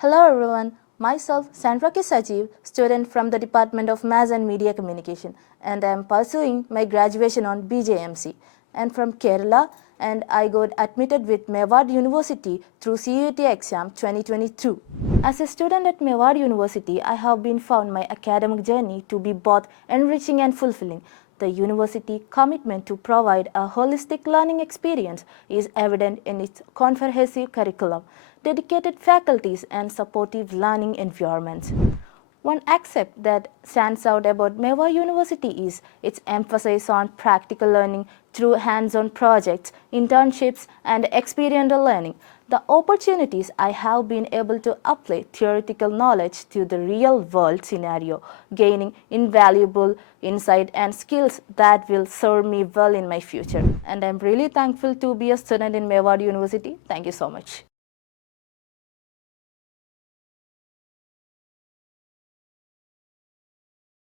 Hello everyone, myself Sandra K, Sajeev, student from the Department of Mass and Media Communication, and I am pursuing my graduation on BJMC. And from Kerala, and I got admitted with Mewar University through CUET exam 2022. As a student at Mewar University, I have been found my academic journey to be both enriching and fulfilling. The university commitment to provide a holistic learning experience is evident in its comprehensive curriculum, dedicated faculties, and supportive learning environments. One aspect that stands out about Mewar University is its emphasis on practical learning through hands-on projects, internships, and experiential learning. The opportunities I have been able to apply theoretical knowledge to the real-world scenario, gaining invaluable insight and skills that will serve me well in my future. And I'm really thankful to be a student in Mewar University. Thank you so much.